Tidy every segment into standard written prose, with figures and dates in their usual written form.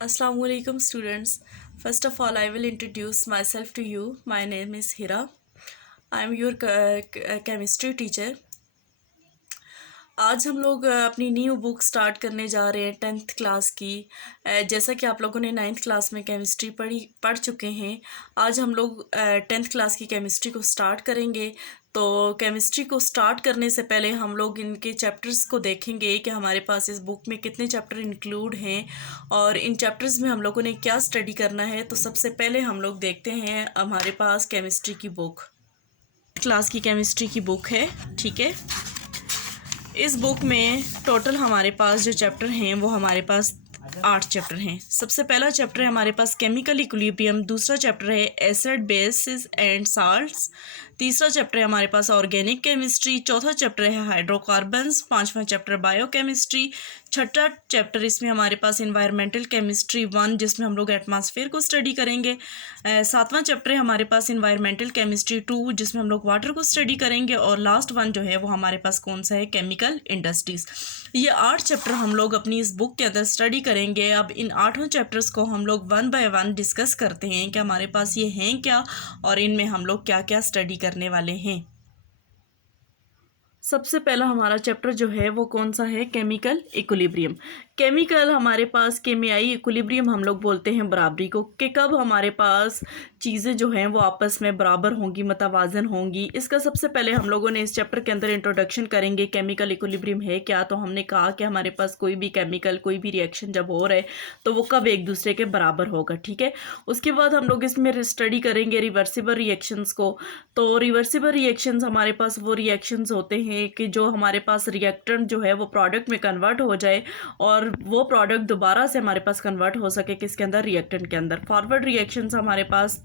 Assalamu alaikum students. First of all, I will introduce myself to you. My name is Hira. I am your chemistry teacher. आज हम लोग अपनी new book start करने जा रहे हैं 10th क्लास की। जैसा कि आप लोगों ने 9th क्लास में केमिस्ट्री पढ़ चुके हैं, आज हम लोग 10th क्लास की केमिस्ट्री को स्टार्ट करेंगे। तो केमिस्ट्री को स्टार्ट करने से पहले हम लोग इनके चैप्टर्स को देखेंगे कि हमारे पास इस बुक में कितने चैप्टर इंक्लूड हैं और इन चैप्टर्स में हम लोगों ने क्या स्टडी करना है। तो सबसे पहले हम लोग देखते हैं हमारे पास केमिस्ट्री की बुक, क्लास की केमिस्ट्री की बुक है, ठीक है। इस बुक में टोटल हमारे पास जो चैप्टर हैं वो हमारे पास 8 चैप्टर हैं। सबसे पहला चैप्टर है हमारे पास केमिकल इक्विलिब्रियम, दूसरा चैप्टर है एसिड बेसिस एंड साल्ट्स, तीसरा चैप्टर है हमारे पास ऑर्गेनिक केमिस्ट्री, चौथा चैप्टर है हाइड्रोकार्बन्स, पांचवा चैप्टर बायोकेमिस्ट्री, छठा चैप्टर इसमें हमारे पास इन्वायरमेंटल केमिस्ट्री 1 जिसमें हम लोग एटमॉस्फेयर को स्टडी करेंगे, सातवां चैप्टर है हमारे पास इन्वायरमेंटल केमिस्ट्री 2 जिसमें हम लोग वाटर को स्टडी करेंगे, और लास्ट वन जो है वो हमारे पास कौन सा है, केमिकल इंडस्ट्रीज। ये 8 चैप्टर हम लोग अपनी इस बुक के अंदर स्टडी करेंगे। अब इन 8 चैप्टर्स को हम लोग 1 बाय 1 डिस्कस करते हैं कि हमारे पास ये हैं क्या और इनमें हम लोग क्या क्या स्टडी करने वाले हैं। सबसे पहला हमारा चैप्टर जो है वो कौन सा है, केमिकल इक्विलिब्रियम। केमिकल हमारे पास केमियाई इक्विलिब्रियम हम लोग बोलते हैं बराबरी को, कि कब हमारे पास चीज़ें जो हैं वो आपस में बराबर होंगी, मतवाजन होंगी। इसका सबसे पहले हम लोगों ने इस चैप्टर के अंदर इंट्रोडक्शन करेंगे, केमिकल इक्विलिब्रियम है क्या। तो हमने कहा कि हमारे पास कोई भी केमिकल, कोई भी रिएक्शन जब हो रहा है तो वो कब एक दूसरे के बराबर होगा, ठीक है। उसके बाद हम लोग इसमें स्टडी करेंगे रिवर्सिबल रिएक्शंस को। तो रिवर्सिबल रिएक्शंस हमारे पास वो रिएक्शंस होते हैं कि जो हमारे पास रिएक्टेंट जो है वो प्रोडक्ट में कन्वर्ट हो जाए और वो प्रोडक्ट दोबारा से हमारे पास कन्वर्ट हो सके किसके अंदर, रिएक्टेंट के अंदर। फॉरवर्ड रिएक्शंस हमारे पास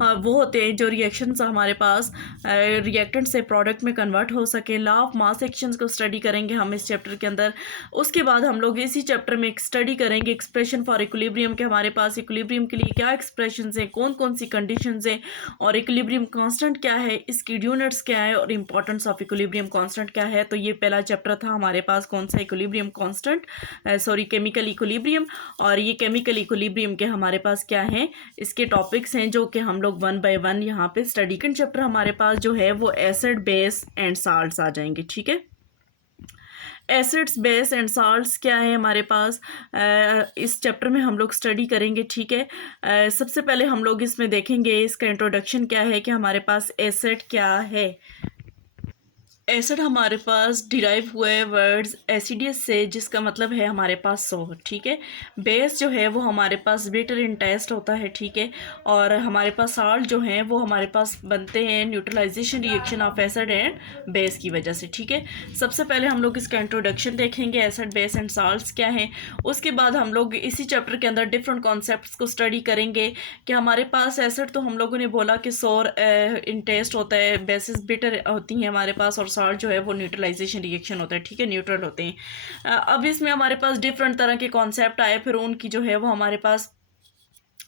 वो होते हैं जो रिएक्शंस हमारे पास रिएक्टेंट से प्रोडक्ट में कन्वर्ट हो सके। लॉ ऑफ मास एक्शंस को स्टडी करेंगे हम इस चैप्टर के अंदर। उसके बाद हम लोग इसी चैप्टर में स्टडी करेंगे एक्सप्रेशन फॉर इक्विलिब्रियम, के हमारे पास इक्विलिब्रियम के लिए क्या एक्सप्रेशंस हैं, कौन कौन सी कंडीशंस हैं, और इक्विलिब्रियम कांस्टेंट क्या है, इसकी यूनिट्स क्या है, और इंपॉर्टेंस ऑफ इक्विलिब्रियम कांस्टेंट क्या है। तो ये पहला चैप्टर था हमारे पास कौन सा, equilibrium constant, sorry chemical equilibrium. और ये केमिकल इक्विलिब्रियम के हमारे पास क्या हैं, इसके टॉपिक्स हैं जो कि हम लोग 1 बाय 1 यहाँ पे स्टडी। सेकंड चैप्टर हमारे पास जो है वो एसिड बेस एंड साल्ट्स आ जाएंगे, ठीक है। एसिड्स बेस एंड साल्ट्स क्या है हमारे पास, इस चैप्टर में हम लोग स्टडी करेंगे, ठीक है। सबसे पहले हम लोग इसमें देखेंगे इसका इंट्रोडक्शन क्या है कि हमारे पास एसिड क्या है। एसिड हमारे पास डिराइव हुए वर्ड्स एसिडियस से, जिसका मतलब है हमारे पास सोर, ठीक है। बेस जो है वो हमारे पास बिटर इन टेस्ट होता है, ठीक है। और हमारे पास साल्ट जो हैं वो हमारे पास बनते हैं neutralisation reaction of acid and base की वजह से, ठीक है। सबसे पहले हम लोग इसका इंट्रोडक्शन देखेंगे, एसिड बेस एंड साल्ट्स क्या हैं। उसके बाद हम लोग इसी चैप्टर के अंदर डिफरेंट कॉन्सेप्ट्स को स्टडी करेंगे कि हमारे पास एसिड तो हम लोगों ने बोला कि सोर इन टेस्ट होता है, बेसिस बिटर होती हैं हमारे पास, और साल्ट जो है वो न्यूट्रलाइजेशन रिएक्शन होता है, ठीक है, न्यूट्रल होते हैं। अब इसमें हमारे पास डिफरेंट तरह के कॉन्सेप्ट आए, फिर उनकी जो है वो हमारे पास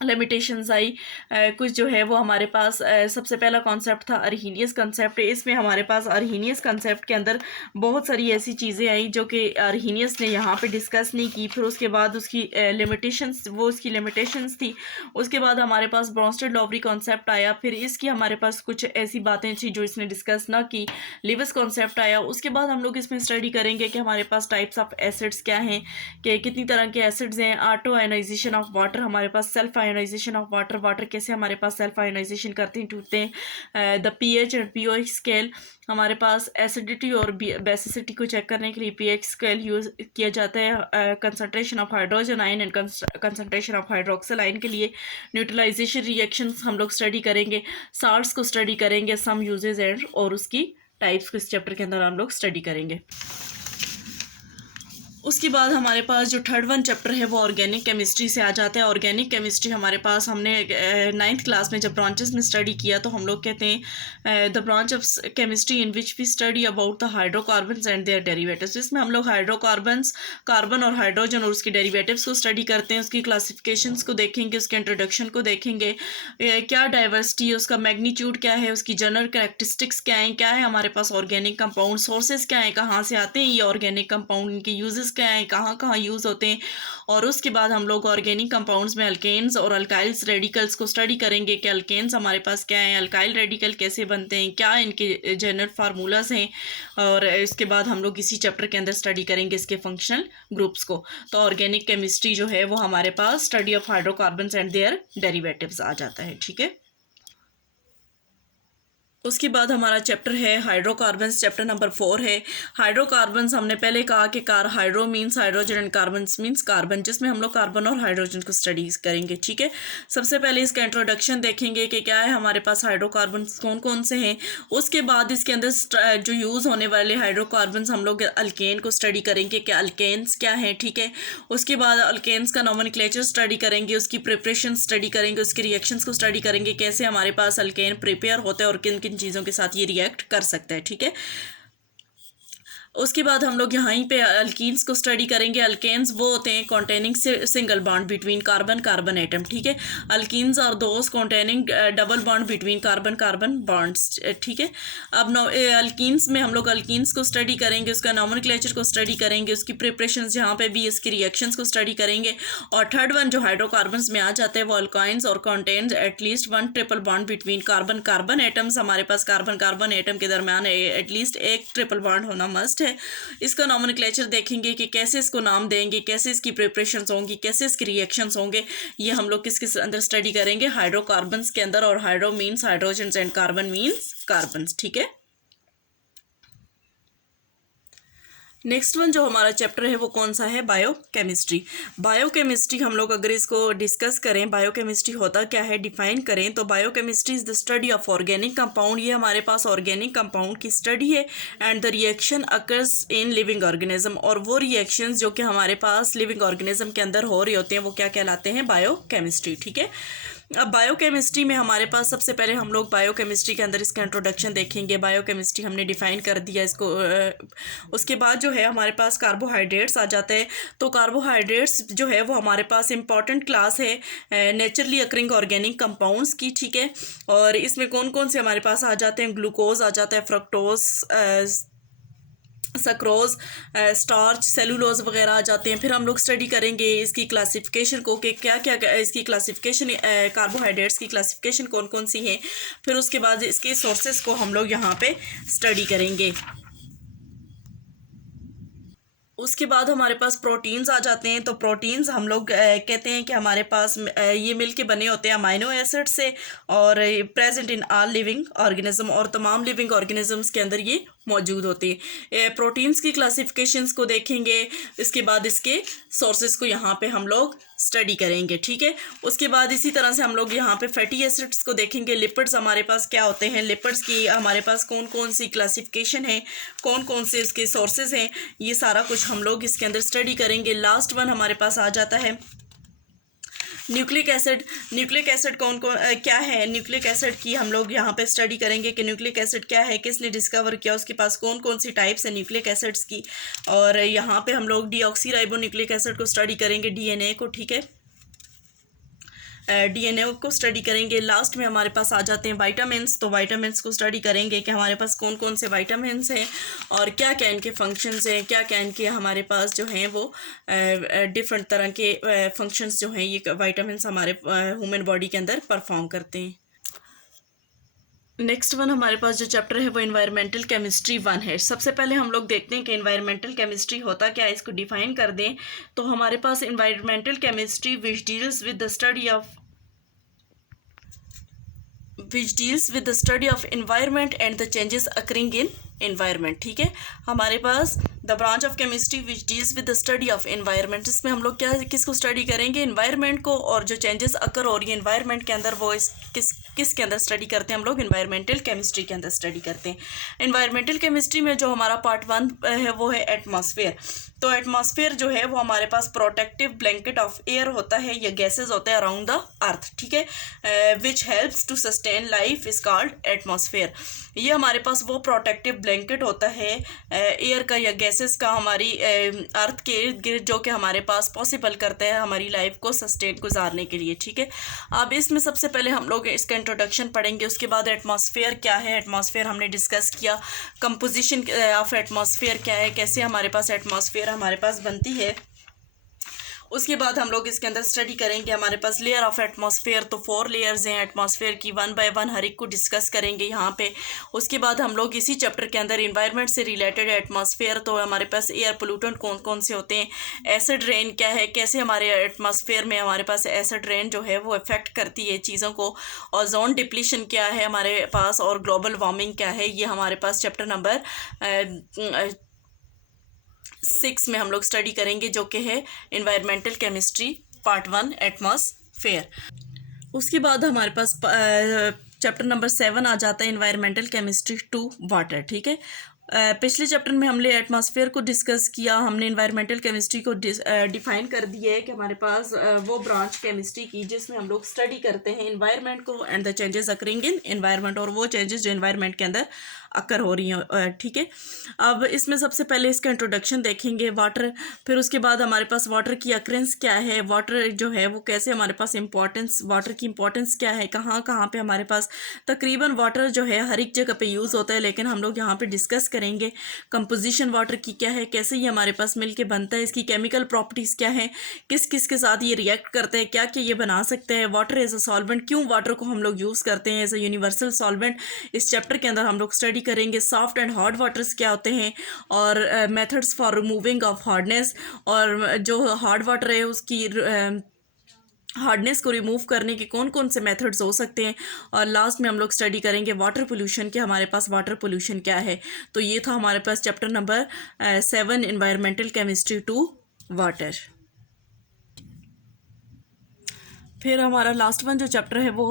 लिमिटेशंस आई। कुछ जो है वो हमारे पास सबसे पहला कॉन्सेप्ट था अर्हीनियस कॉन्सेप्ट। इसमें हमारे पास अर्हीनियस कॉन्सेप्ट के अंदर बहुत सारी ऐसी चीज़ें आई जो कि अर्हीनियस ने यहाँ पे डिस्कस नहीं की। फिर उसके बाद उसकी लिमिटेशंस, वो उसकी लिमिटेशंस थी। उसके बाद हमारे पास ब्रॉन्स्टेड लॉवरी कॉन्सेप्ट आया, फिर इसकी हमारे पास कुछ ऐसी बातें थी जो इसने डिस्कस ना की। लिविस कॉन्सेप्ट आया। उसके बाद हम लोग इसमें स्टडी करेंगे कि हमारे पास टाइप्स ऑफ एसिड्स क्या हैं, कि कितनी तरह के एसिड्स हैं। ऑटो आयनाइजेशन ऑफ वाटर, हमारे पास self ionisation of water, water कैसे हमारे पास सेल्फ आयनाइजेशन करते हैं, टूटते हैं। The pH and pOH scale, हमारे पास एसिडिटी और बेसिसिटी को चेक करने के लिए पीएच स्केल यूज किया जाता है। Concentration of hydrogen ion and concentration of hydroxyl ion के लिए न्यूट्रलाइजेशन रिएक्शंस हम लोग स्टडी करेंगे। साल्ट्स को स्टडी करेंगे, सम यूजेज एंड और उसकी टाइप्स को इस चैप्टर के अंदर हम लोग स्टडी करेंगे। उसके बाद हमारे पास जो थर्ड वन चैप्टर है वो ऑर्गेनिक केमिस्ट्री से आ जाता है। ऑर्गेनिक केमिस्ट्री हमारे पास हमने 9th क्लास में जब ब्रांचेस में स्टडी किया तो हम लोग कहते हैं the branch of chemistry in which we study about the hydrocarbons and their derivatives. इसमें हम लोग हाइड्रोकार्बन्स, कार्बन और हाइड्रोजन और उसके डेरिवेटिव्स को स्टडी करते हैं, उसकी क्लासिफिकेशंस को देखेंगे, उसके इंट्रोडक्शन को देखेंगे, क्या डाइवर्सिटी है, उसका मैग्नीट्यूड क्या है, उसकी जनरल कैरेक्टरिस्टिक्स क्या है हमारे पास ऑर्गेनिक कंपाउंड, सोर्सेज क्या है, कहाँ से आते हैं ये ऑर्गेनिक कंपाउंड, इनके यूजेस केमिकल्स क्या हैं, कहाँ कहाँ यूज़ होते हैं, और उसके बाद हम लोग ऑर्गेनिक कंपाउंड्स में अल्केन्स और अल्काइल्स रेडिकल्स को स्टडी करेंगे कि अल्केन्स हमारे पास क्या हैं, अल्काइल रेडिकल कैसे बनते हैं, क्या इनके जनरल फार्मूलाज हैं, और इसके बाद हम लोग इसी चैप्टर के अंदर स्टडी करेंगे इसके फंक्शनल ग्रुप्स को। तो ऑर्गेनिक केमिस्ट्री जो है वो हमारे पास study of hydrocarbons and their derivatives आ जाता है, ठीक है। उसके बाद हमारा चैप्टर है हाइड्रोकार्बन्स, चैप्टर नंबर 4 है हाइड्रोकार्बन्स। हमने पहले कहा कि hydro means hydrogen and carbons means carbon, जिसमें हम लोग कार्बन और हाइड्रोजन को स्टडीज करेंगे, ठीक है। सबसे पहले इसका इंट्रोडक्शन देखेंगे कि क्या है हमारे पास हाइड्रोकार्बन्स कौन कौन से हैं। उसके बाद इसके अंदर जो यूज़ होने वाले हाइड्रोकार्बन्स हम लोग अल्केन को स्टडी करेंगे कि अल्केन्स क्या हैं, ठीक है। उसके बाद अल्केन्स का नोमेनक्लेचर स्टडी करेंगे, उसकी प्रिपरेशन स्टडी करेंगे, उसके रिएक्शंस को स्टडी करेंगे, कैसे हमारे पास अल्केन प्रिपेयर होते हैं और किन किन चीज़ों के साथ ये रिएक्ट कर सकता है, ठीक है। उसके बाद हम लोग यहाँ पे अल्कीन्स को स्टडी करेंगे। अल्केन्स वो होते हैं containing single bond between carbon carbon atom, ठीक है। Alkenes are those containing double bond between carbon carbon bonds, ठीक है। अब अल्कीन्स में हम लोग अल्कीन्स को स्टडी करेंगे, उसका नोमेनक्लेचर को स्टडी करेंगे, उसकी प्रिपरेशंस जहाँ पे भी इसकी रिएक्शंस को स्टडी करेंगे। और थर्ड वन जो हाइड्रोकार्बन्स में आ जाते हैं वो अल्काइन्स और contains at least one triple bond between carbon carbon atoms. हमारे पास कार्बन कार्बन एटम के दरमियान एटलीस्ट एक ट्रिपल बॉन्ड होना मस्ट है। इसका नोमेनक्लेचर देखेंगे कि कैसे इसको नाम देंगे, कैसे इसकी प्रिपरेशंस होंगी, कैसे इसके रिएक्शंस होंगे, ये हम लोग किसके अंदर स्टडी करेंगे, हाइड्रोकार्बन्स के अंदर। और hydro means hydrogen and carbon means carbons, ठीक है। नेक्स्ट वन जो हमारा चैप्टर है वो कौन सा है, बायोकेमिस्ट्री। बायोकेमिस्ट्री हम लोग अगर इसको डिस्कस करें, बायोकेमिस्ट्री होता क्या है, डिफाइन करें तो biochemistry is the study of organic compound. ये हमारे पास ऑर्गेनिक कंपाउंड की स्टडी है। And the reaction occurs in living organism, और वो रिएक्शंस जो कि हमारे पास लिविंग ऑर्गेनिज्म के अंदर हो रहे होते हैं वो क्या कहलाते हैं, बायोकेमिस्ट्री, ठीक है। अब बायोकेमिस्ट्री में हमारे पास सबसे पहले हम लोग बायोकेमिस्ट्री के अंदर इसका इंट्रोडक्शन देखेंगे। बायोकेमिस्ट्री हमने डिफाइन कर दिया इसको। उसके बाद जो है हमारे पास कार्बोहाइड्रेट्स आ जाते हैं। तो कार्बोहाइड्रेट्स जो है वो हमारे पास इंपॉर्टेंट क्लास है नेचुरली अकरिंग ऑर्गेनिक कंपाउंड्स की, ठीक है। और इसमें कौन कौन से हमारे पास आ जाते हैं, ग्लूकोज आ जाता है, फ्रक्टोज, सक्रोज, स्टार्च, सेलुलोज वगैरह आ जाते हैं। फिर हम लोग स्टडी करेंगे इसकी क्लासिफिकेशन को कि क्या क्या इसकी क्लासिफिकेशन, कार्बोहाइड्रेट्स की क्लासिफिकेशन कौन कौन सी है। फिर उसके बाद इसके सोर्सेज को हम लोग यहाँ पे स्टडी करेंगे। उसके बाद हमारे पास प्रोटीन्स आ जाते हैं। तो प्रोटीन्स हम लोग कहते हैं कि हमारे पास ये मिल के बने होते हैं अमाइनो एसिड से, और present in all living organism, और तमाम लिविंग ऑर्गेनिजम्स के अंदर ये मौजूद होते हैं। प्रोटीन्स की क्लासिफिकेशंस को देखेंगे, इसके बाद इसके सोर्सेज को यहाँ पे हम लोग स्टडी करेंगे, ठीक है। उसके बाद इसी तरह से हम लोग यहाँ पे फैटी एसिड्स को देखेंगे। लिपिड्स हमारे पास क्या होते हैं, लिपिड्स की हमारे पास कौन कौन सी क्लासिफिकेशन है, कौन कौन से उसके सोर्सेज हैं, ये सारा कुछ हम लोग इसके अंदर स्टडी करेंगे। लास्ट वन हमारे पास आ जाता है न्यूक्लिक एसिड। न्यूक्लिक एसिड कौन कौन क्या है, न्यूक्लिक एसिड की हम लोग यहाँ पे स्टडी करेंगे कि न्यूक्लिक एसिड क्या है, किसने डिस्कवर किया, उसके पास कौन कौन सी टाइप्स है न्यूक्लिक एसिड्स की। और यहाँ पे हम लोग डीऑक्सी न्यूक्लिक एसिड को स्टडी करेंगे, डीएनए को, ठीक है। डीएनए को स्टडी करेंगे। लास्ट में हमारे पास आ जाते हैं वाइटामिन्स। तो वाइटामिन्स को स्टडी करेंगे कि हमारे पास कौन कौन से वाइटामिन्स हैं और क्या क्या इनके फंक्शंस हैं, क्या क्या इनके हमारे पास जो हैं वो डिफरेंट तरह के फंक्शंस जो हैं ये वाइटामिन्स हमारे ह्यूमन बॉडी के अंदर परफॉर्म करते हैं। नेक्स्ट वन हमारे पास जो चैप्टर है वो इन्वायरमेंटल केमिस्ट्री 1 है। सबसे पहले हम लोग देखते हैं कि इन्वायरमेंटल केमिस्ट्री होता क्या है, इसको डिफाइन कर दें। तो हमारे पास environmental chemistry which deals with the study of environment and the changes occurring in environment, ठीक है। हमारे पास the branch of chemistry which deals with the study of environment, इसमें हम लोग क्या किसको स्टडी करेंगे, एनवायरनमेंट को, और जो चेंजेस अकर हो रही है एनवायरनमेंट के अंदर वो किसके अंदर स्टडी करते हैं हम लोग, एनवायरमेंटल केमिस्ट्री के अंदर स्टडी करते हैं। एनवायरमेंटल केमिस्ट्री में जो हमारा पार्ट 1 है वो है एटमॉस्फेयर। तो एटमॉस्फेयर जो है वो हमारे पास प्रोटेक्टिव ब्लैंकेट ऑफ एयर होता है या गैसेज होते हैं अराउंड द अर्थ, ठीक है, which helps to sustain life is called atmosphere. ये हमारे पास वो प्रोटेक्टिव ब्लैंकेट होता है एयर का या गैसेस का हमारी अर्थ के इर्द गिर्द, जो कि हमारे पास पॉसिबल करते हैं हमारी लाइफ को सस्टेन गुजारने के लिए, ठीक है। अब इसमें सबसे पहले हम लोग इसका इंट्रोडक्शन पढ़ेंगे। उसके बाद एटमॉस्फेयर क्या है, एटमॉस्फेयर हमने डिस्कस किया, कंपोजिशन ऑफ एटमॉस्फेयर क्या है, कैसे हमारे पास एटमॉस्फेयर हमारे पास बनती है। उसके बाद हम लोग इसके अंदर स्टडी करेंगे हमारे पास लेयर ऑफ एटमॉस्फेयर। तो 4 लेयर्स हैं एटमॉस्फेयर की, 1 बाय 1 हर एक को डिस्कस करेंगे यहाँ पे। उसके बाद हम लोग इसी चैप्टर के अंदर इन्वायरमेंट से रिलेटेड एटमॉस्फेयर, तो हमारे पास एयर पोल्यूटेंट कौन कौन से होते हैं, एसिड रेन क्या है, कैसे हमारे एटमॉस्फेयर में हमारे पास एसिड रेन जो है वो इफेक्ट करती है चीज़ों को, ओजोन डिप्लीशन क्या है हमारे पास, और ग्लोबल वार्मिंग क्या है, ये हमारे पास चैप्टर नंबर 6 में हम लोग स्टडी करेंगे, जो कि है इन्वायरमेंटल केमिस्ट्री पार्ट 1 एटमॉस्फेयर। उसके बाद हमारे पास चैप्टर नंबर 7 आ जाता है इन्वायरमेंटल केमिस्ट्री 2 वाटर। ठीक है, पिछले चैप्टर में हमने एटमॉस्फेयर को डिस्कस किया, हमने इन्वायरमेंटल केमिस्ट्री को डिफाइन कर दिया है कि हमारे पास वो ब्रांच केमिस्ट्री की जिसमें हम लोग स्टडी करते हैं इन्वायरमेंट को and the changes occurring in environment, और वो चेंजेस जो इन्वायरमेंट के अंदर अकर हो रही हैं। ठीक है, अब इसमें सबसे पहले इसका इंट्रोडक्शन देखेंगे वाटर, फिर उसके बाद हमारे पास वाटर की अकरेंस क्या है, वाटर जो है वो कैसे हमारे पास इंपॉर्टेंस, वाटर की इंपॉर्टेंस क्या है, कहाँ कहाँ पे हमारे पास तकरीबन वाटर जो है हर एक जगह पे यूज़ होता है, लेकिन हम लोग यहाँ पे डिस्कस करेंगे कंपोजिशन वाटर की क्या है, कैसे ये हमारे पास मिल के बनता है, इसकी केमिकल प्रॉपर्टीज़ क्या है, किस किस के साथ ये रिएक्ट करते हैं, क्या क्या ये बना सकते हैं, वाटर एज अ सॉल्वेंट, क्यों वाटर को हम लोग यूज़ करते हैं एज अ यूनिवर्सल सॉल्वेंट। इस चैप्टर के अंदर हम लोग स्टडी करेंगे सॉफ्ट एंड हार्ड वाटर्स क्या होते हैं, और methods for removing of hardness, और जो हार्ड वाटर है उसकी हार्डनेस को रिमूव करने के कौन कौन से मेथड्स हो सकते हैं, और लास्ट में हम लोग स्टडी करेंगे वाटर पोल्यूशन के हमारे पास वाटर पोल्यूशन क्या है। तो ये था हमारे पास chapter number 7 environmental chemistry 2 water. फिर हमारा लास्ट वन जो चैप्टर है वो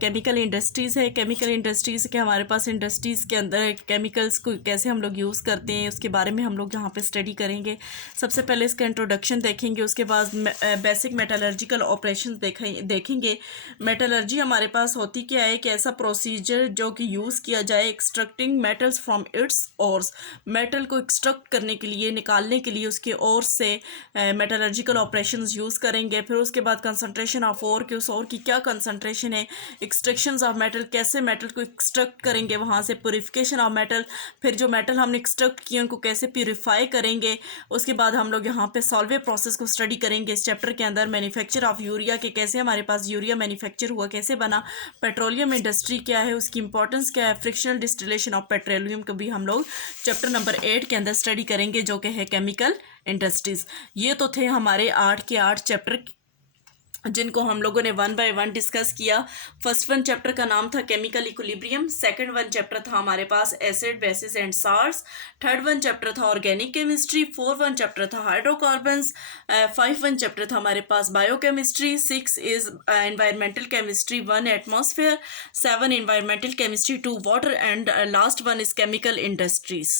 केमिकल इंडस्ट्रीज़ है। केमिकल इंडस्ट्रीज़ के हमारे पास इंडस्ट्रीज़ के अंदर केमिकल्स को कैसे हम लोग यूज़ करते हैं उसके बारे में हम लोग यहाँ पे स्टडी करेंगे। सबसे पहले इसका इंट्रोडक्शन देखेंगे, उसके बाद बेसिक मेटलर्जिकल ऑपरेशन देखेंगे। मेटलर्जी हमारे पास होती क्या है कि ऐसा प्रोसीजर जो कि यूज़ किया जाए extracting metals from its ores, metal को एक्सट्रैक्ट करने के लिए, निकालने के लिए उसके ओर्स से मेटलर्जिकल ऑपरेशंस यूज़ करेंगे। फिर उसके बाद कंसंट्रेशन ऑफ और कि उस और की क्या कंसंट्रेशन है, एक्सट्रैक्शंस ऑफ मेटल, कैसे मेटल को एक्सट्रैक्ट करेंगे वहाँ से, प्योरिफिकेशन ऑफ मेटल, फिर जो मेटल हमने एक्सट्रैक्ट किए उनको कैसे प्योरीफाई करेंगे। उसके बाद हम लोग यहाँ पे सॉल्वे प्रोसेस को स्टडी करेंगे इस चैप्टर के अंदर। मैन्युफैक्चर ऑफ यूरिया के कैसे हमारे पास यूरिया मैन्युफैक्चर हुआ, कैसे बना, पेट्रोलियम इंडस्ट्री क्या है, उसकी इंपॉर्टेंस क्या है, फ्रिक्शनल डिस्टिलेशन ऑफ पेट्रोलियम को भी हम लोग चैप्टर नंबर 8 के अंदर स्टडी करेंगे, जो कि है केमिकल इंडस्ट्रीज़। ये तो थे हमारे 8 के 8 चैप्टर जिनको हम लोगों ने 1 बाय 1 डिस्कस किया। फर्स्ट वन चैप्टर का नाम था chemical equilibrium, second one chapter था हमारे पास acid basis and salts, third one chapter था organic chemistry, fourth one chapter था हाइड्रोकार्बन्स, 5 वन चैप्टर था हमारे पास biochemistry, 6 is environmental chemistry 1 atmosphere, 7 environmental chemistry 2 water, and last one is chemical industries.